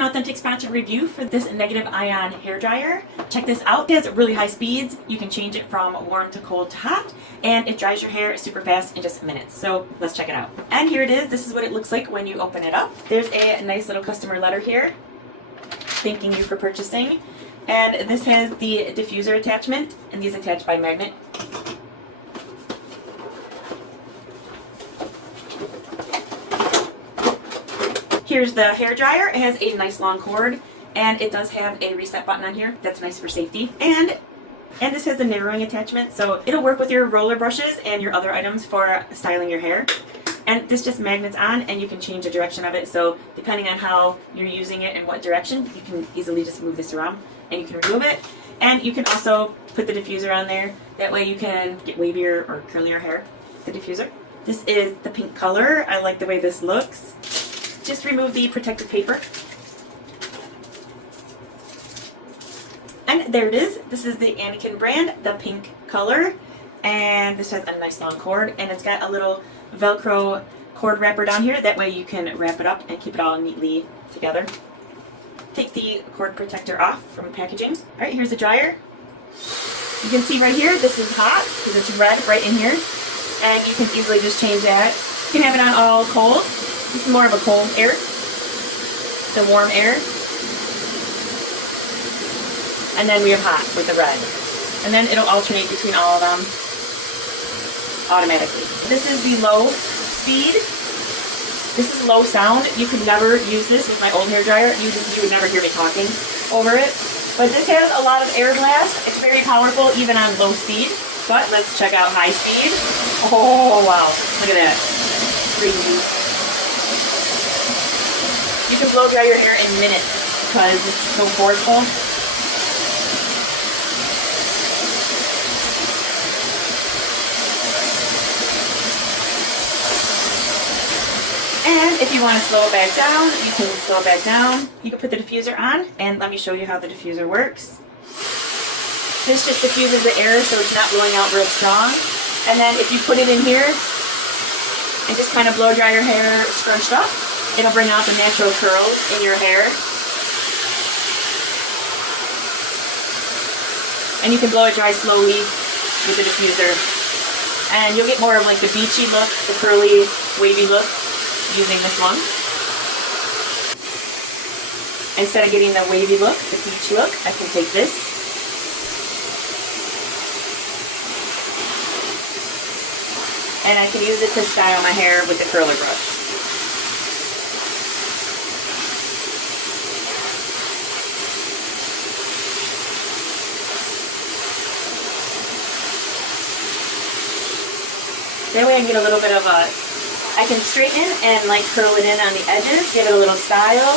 an authentic sponsored review for this negative ion hair dryer. Check this out. It has really high speeds. You can change it from warm to cold to hot, and it dries your hair super fast in just minutes. So let's check it out. And here it is. This is what it looks like when you open it up. There's a nice little customer letter here thanking you for purchasing. And this has the diffuser attachment, and these attach by magnet. Here's the hair dryer. It has a nice long cord, and it does have a reset button on here. That's nice for safety. And this has a narrowing attachment, so it'll work with your roller brushes and your other items for styling your hair. And this just magnets on, and you can change the direction of it. So depending on how you're using it and what direction, you can easily just move this around, and you can remove it. And you can also put the diffuser on there. That way you can get wavier or curlier hair with the diffuser. This is the pink color. I like the way this looks. Just remove the protective paper. And there it is. This is the ANIEKIN brand, the pink color. And this has a nice long cord, and it's got a little Velcro cord wrapper down here. That way you can wrap it up and keep it all neatly together. Take the cord protector off from the packaging. All right, here's the dryer. You can see right here, this is hot because it's red right in here. And you can easily just change that. You can have it on all cold. This is more of a cold air than warm air. And then we have hot with the red. And then it'll alternate between all of them automatically. This is the low speed. This is low sound. You could never use this with my old hair dryer. You would never hear me talking over it. But this has a lot of air blast. It's very powerful even on low speed. But let's check out high speed. Oh wow, look at that. Crazy. You can blow dry your hair in minutes because it's so forceful. And if you want to slow it back down, you can slow it back down. You can put the diffuser on, and let me show you how the diffuser works. This just diffuses the air so it's not blowing out real strong. And then if you put it in here and just kind of blow dry your hair scrunched up, it'll bring out the natural curls in your hair. And you can blow it dry slowly with the diffuser. And you'll get more of like the beachy look, the curly, wavy look using this one. Instead of getting the wavy look, the beach look, I can take this. And I can use it to style my hair with the curler brush. That way I can get a little bit of a, I can straighten and like curl it in on the edges, give it a little style.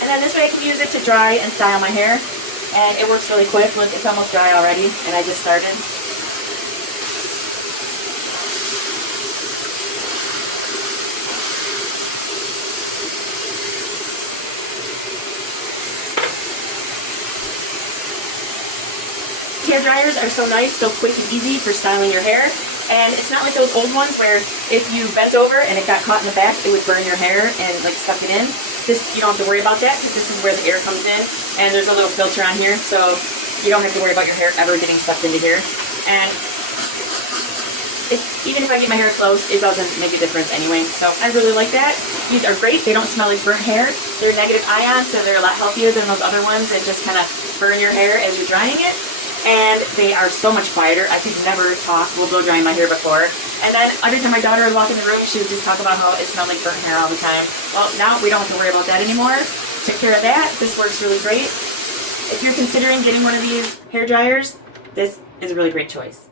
And then this way I can use it to dry and style my hair. And it works really quick. Look, it's almost dry already, and I just started. Hair dryers are so nice, so quick and easy for styling your hair. And it's not like those old ones where if you bent over and it got caught in the back, it would burn your hair and like suck it in. This, you don't have to worry about that because this is where the air comes in, and there's a little filter on here, so you don't have to worry about your hair ever getting sucked into here. And even if I get my hair close, it doesn't make a difference anyway. So I really like that. These are great. They don't smell like burnt hair. They're negative ion, so they're a lot healthier than those other ones that just kind of burn your hair as you're drying it. And they are so much quieter. I could never talk while blow drying my hair before. And then every time my daughter would walk in the room, she would just talk about how it smelled like burnt hair all the time. Well, now we don't have to worry about that anymore. Took care of that. This works really great. If you're considering getting one of these hair dryers, this is a really great choice.